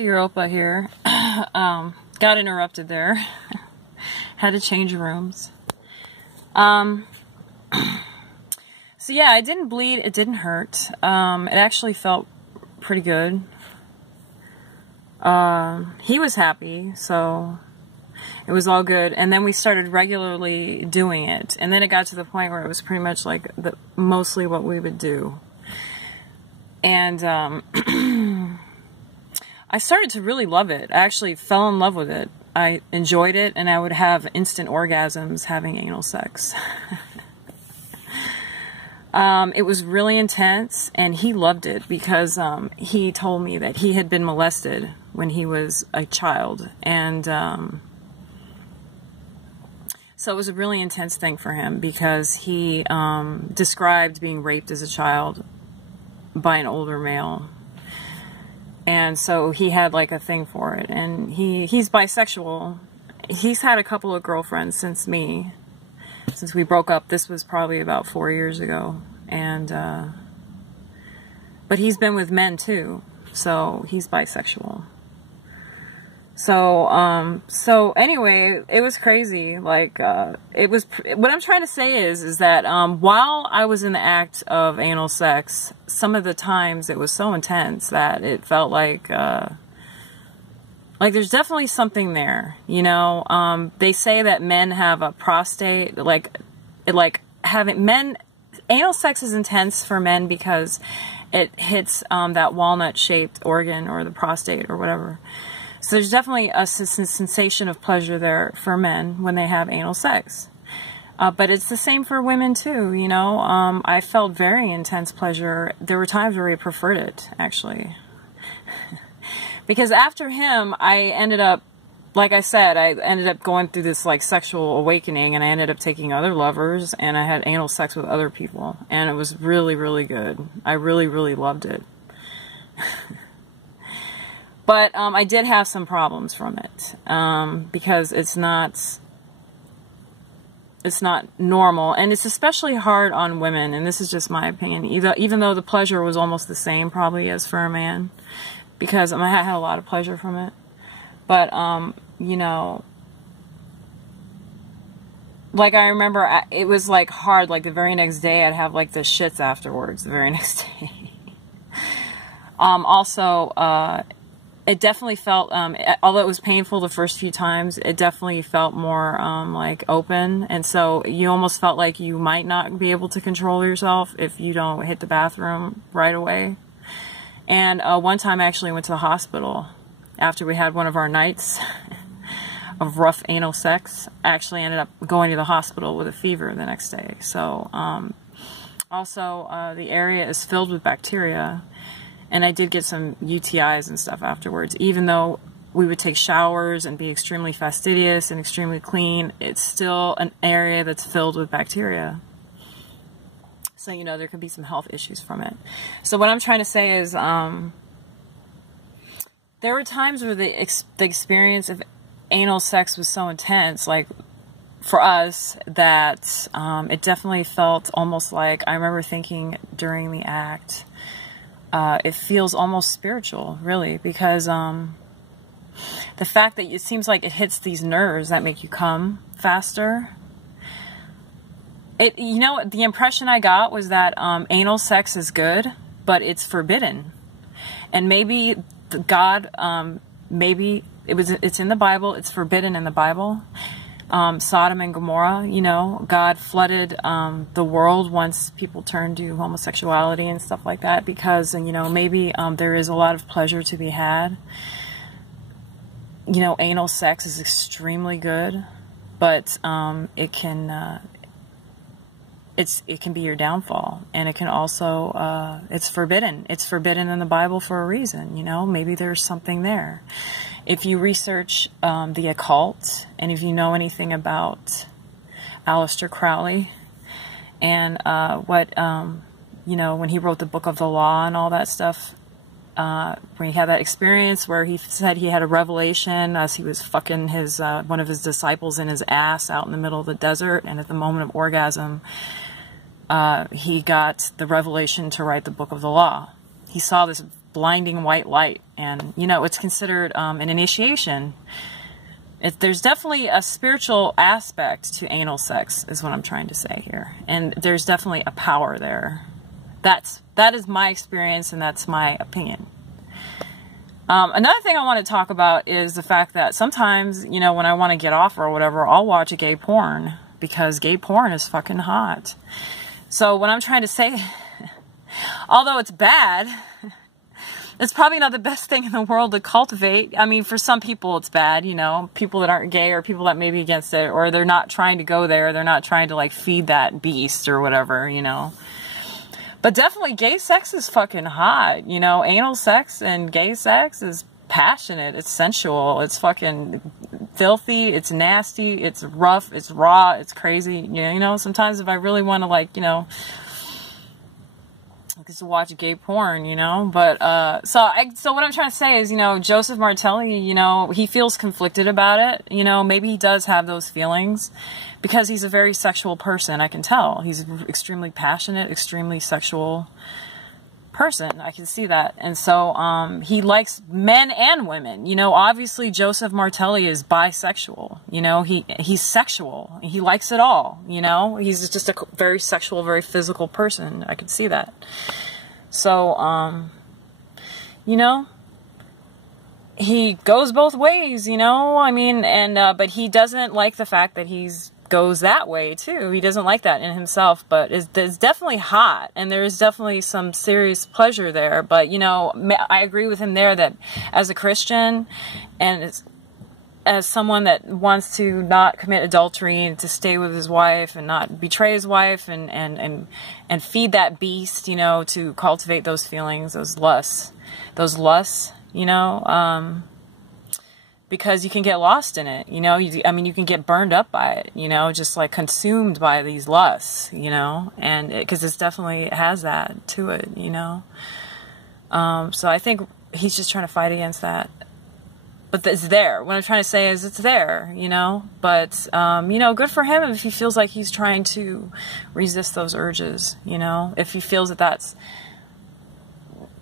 Europa here. Got interrupted there. Had to change rooms. So yeah, I didn't bleed. It didn't hurt. It actually felt pretty good. He was happy, so it was all good. And then we started regularly doing it. And then it got to the point where it was pretty much like mostly what we would do. And I started to really love it. I actually fell in love with it. I enjoyed it, and I would have instant orgasms having anal sex. It was really intense, and he loved it because he told me that he had been molested when he was a child, and so it was a really intense thing for him because he described being raped as a child by an older male. And so he had like a thing for it, and he's bisexual. He's had a couple of girlfriends since we broke up. This was probably about 4 years ago, and but he's been with men too, so he's bisexual. So anyway, it was crazy. Like, it was, what I'm trying to say is that, while I was in the act of anal sex, some of the times it was so intense that it felt like there's definitely something there, you know. They say that men have a prostate, anal sex is intense for men because it hits, that walnut-shaped organ or the prostate or whatever. So there's definitely a sensation of pleasure there for men when they have anal sex. But it's the same for women too, you know. I felt very intense pleasure. There were times where I preferred it, actually. Because after him, I ended up, like I said, I ended up going through this like sexual awakening, and I ended up taking other lovers, and I had anal sex with other people. And it was really, really good. I really, really loved it. But I did have some problems from it, because it's not normal, and it's especially hard on women, and this is just my opinion, even though the pleasure was almost the same probably as for a man, because I had a lot of pleasure from it. But, you know, like I remember it was like hard, like the very next day I'd have like the shits afterwards, the very next day. It definitely felt, although it was painful the first few times, it definitely felt more, like, open. And so you almost felt like you might not be able to control yourself if you don't hit the bathroom right away. And one time I actually went to the hospital after we had one of our nights of rough anal sex. I actually ended up going to the hospital with a fever the next day. So, also, the area is filled with bacteria. And I did get some UTIs and stuff afterwards. Even though we would take showers and be extremely fastidious and extremely clean, it's still an area that's filled with bacteria. So, you know, there could be some health issues from it. So what I'm trying to say is, there were times where the experience of anal sex was so intense, like for us, that it definitely felt almost like, I remember thinking during the act, it feels almost spiritual, really, because the fact that it seems like it hits these nerves that make you come faster. You know, the impression I got was that anal sex is good, but it's forbidden. And maybe God, maybe it's in the Bible, it's forbidden in the Bible. Sodom and Gomorrah, you know, God flooded the world once people turned to homosexuality and stuff like that, because, you know, maybe there is a lot of pleasure to be had. You know, anal sex is extremely good, but it can be your downfall, and it can also it's forbidden. It's forbidden in the Bible for a reason, you know. Maybe there's something there. If you research the occult, and if you know anything about Aleister Crowley, and you know, when he wrote the Book of the Law and all that stuff, when he had that experience where he said he had a revelation as he was fucking his one of his disciples in his ass out in the middle of the desert, and at the moment of orgasm, he got the revelation to write the Book of the Law. He saw this blinding white light. And, you know, it's considered an initiation. There's definitely a spiritual aspect to anal sex, is what I'm trying to say here. And there's definitely a power there. That is my experience, and that's my opinion. Another thing I want to talk about is the fact that sometimes, you know, when I want to get off or whatever, I'll watch a gay porn, because gay porn is fucking hot. So what I'm trying to say, although it's bad, it's probably not the best thing in the world to cultivate. I mean, for some people it's bad, you know, people that aren't gay or people that may be against it, or they're not trying to go there. They're not trying to like feed that beast or whatever, you know. But definitely gay sex is fucking hot, you know. Anal sex and gay sex is passionate. It's sensual. It's fucking filthy. It's nasty. It's rough. It's raw. It's crazy. You know, sometimes if I really want to, like, you know, just watch gay porn, you know. But so what I'm trying to say is, you know, Joseph Martelli, you know, he feels conflicted about it. You know, maybe he does have those feelings because he's a very sexual person. I can tell he's extremely passionate, extremely sexual person. I can see that. And so he likes men and women. You know, obviously Joseph Martelli is bisexual. You know, he's sexual. He likes it all. You know, he's just a very sexual, very physical person. I can see that. So you know, he goes both ways, you know. I mean, and but he doesn't like the fact that he's goes that way too. He doesn't like that in himself, but it's definitely hot, and there is definitely some serious pleasure there. But, you know, I agree with him there that as a Christian and as someone that wants to not commit adultery and to stay with his wife and not betray his wife and feed that beast, you know, to cultivate those feelings, those lusts, you know, because you can get lost in it, you know. I mean, you can get burned up by it, you know, just like consumed by these lusts, you know, and because it definitely has that to it, you know. So I think he's just trying to fight against that. But it's there. What I'm trying to say is it's there, you know. But, you know, good for him if he feels like he's trying to resist those urges, you know. If he feels that that's,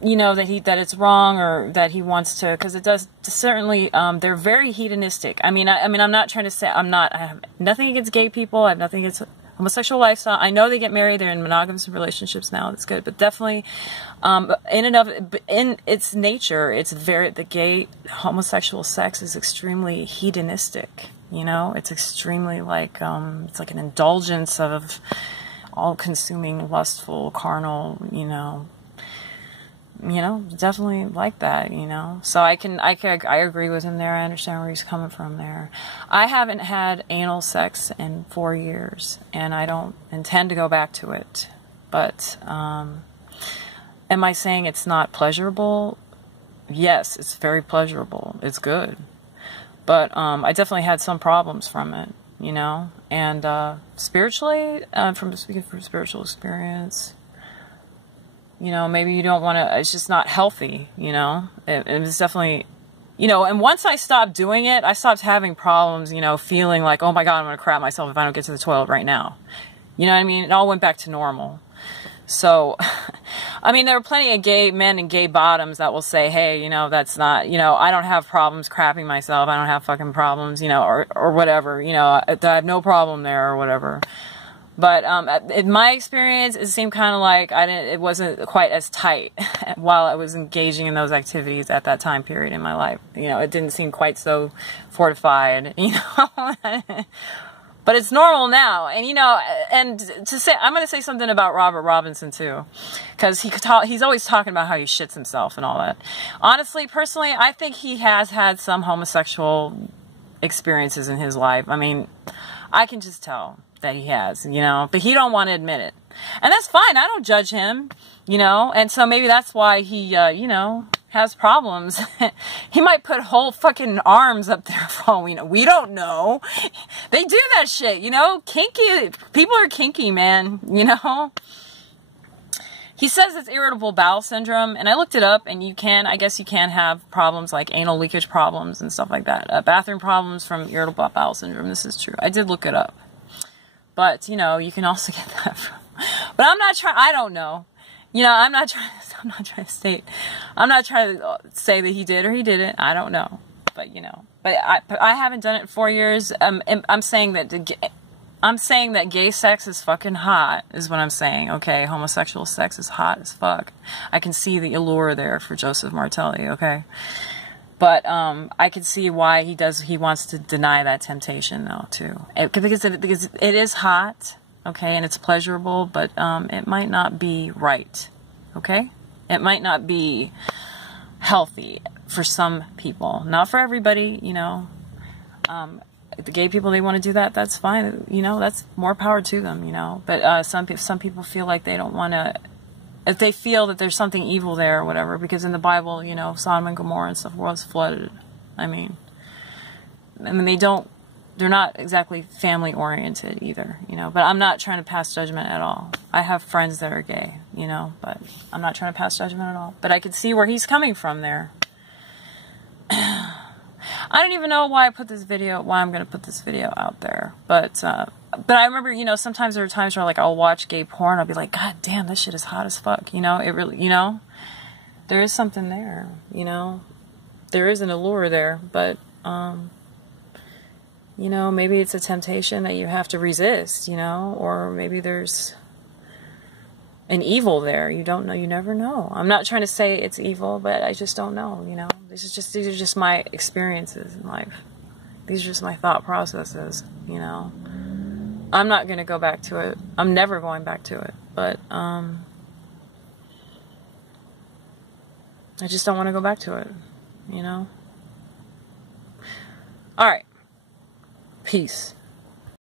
you know, that it's wrong, or that he wants to, because it does certainly, they're very hedonistic. I mean, I'm not trying to say, I have nothing against gay people. I have nothing against homosexual lifestyle. I know they get married. They're in monogamous relationships now. That's good. But definitely, in its nature, the gay homosexual sex is extremely hedonistic. You know, it's extremely like, it's like an indulgence of all-consuming, lustful, carnal, you know, definitely like that, you know. So I agree with him there. I understand where he's coming from there. I haven't had anal sex in 4 years, and I don't intend to go back to it. But am I saying it's not pleasurable? Yes, it's very pleasurable. It's good. But I definitely had some problems from it, you know. And spiritually, speaking from spiritual experience, you know, maybe you don't want to, it's just not healthy, you know. It was definitely, you know, and once I stopped doing it, I stopped having problems, you know, feeling like, oh my God, I'm going to crap myself if I don't get to the toilet right now. You know what I mean? It all went back to normal. So, I mean, there are plenty of gay men and gay bottoms that will say, hey, you know, that's not, you know, I don't have problems crapping myself. I don't have fucking problems, you know, or whatever, you know, I have no problem there or whatever. But in my experience, it seemed kind of like it wasn't quite as tight while I was engaging in those activities at that time period in my life. You know, it didn't seem quite so fortified, you know. But it's normal now. And, you know, and I'm going to say something about Robert Robinson, too. Because he's always talking about how he shits himself and all that. Honestly, personally, I think he has had some homosexual experiences in his life. I mean, I can just tell that he has, you know, but he don't want to admit it. And that's fine. I don't judge him, you know, and so maybe that's why he, you know, has problems. He might put whole fucking arms up there for all we know. We don't know. They do that shit, you know, kinky. People are kinky, man, you know. He says it's irritable bowel syndrome, and I looked it up, and I guess you can have problems like anal leakage problems and stuff like that. Bathroom problems from irritable bowel syndrome. This is true. I did look it up. But, you know, you can also get that from, but I'm not trying, I don't know, You know, I'm not trying to say that he did or he didn't. I don't know. But, you know, but I haven't done it in 4 years. I'm saying that gay sex is fucking hot, is what I'm saying. Okay, homosexual sex is hot as fuck. I can see the allure there for Joseph Martelli, okay? But I can see why he wants to deny that temptation, though, too. Because it is hot, okay, and it's pleasurable, but it might not be right, okay? It might not be healthy for some people. Not for everybody, you know. The gay people, they want to do that, that's fine. You know, that's more power to them, you know. But some people feel like they don't want to, if they feel that there's something evil there or whatever, because in the Bible, you know, Sodom and Gomorrah and stuff was flooded. I mean, they're not exactly family oriented either, you know. But I'm not trying to pass judgment at all. I have friends that are gay, you know, but I'm not trying to pass judgment at all. But I can see where he's coming from there. I don't even know why I'm going to put this video out there. But I remember, you know, sometimes there are times where, like, I'll watch gay porn. I'll be like, God damn, this shit is hot as fuck. You know, it really, you know, there is something there, you know. There is an allure there, but, you know, maybe it's a temptation that you have to resist, you know, or maybe there's an evil there. You don't know. You never know. I'm not trying to say it's evil, but I just don't know, you know. These are just my experiences in life. These are just my thought processes, you know. I'm not going to go back to it. I'm never going back to it. But I just don't want to go back to it, you know. All right. Peace.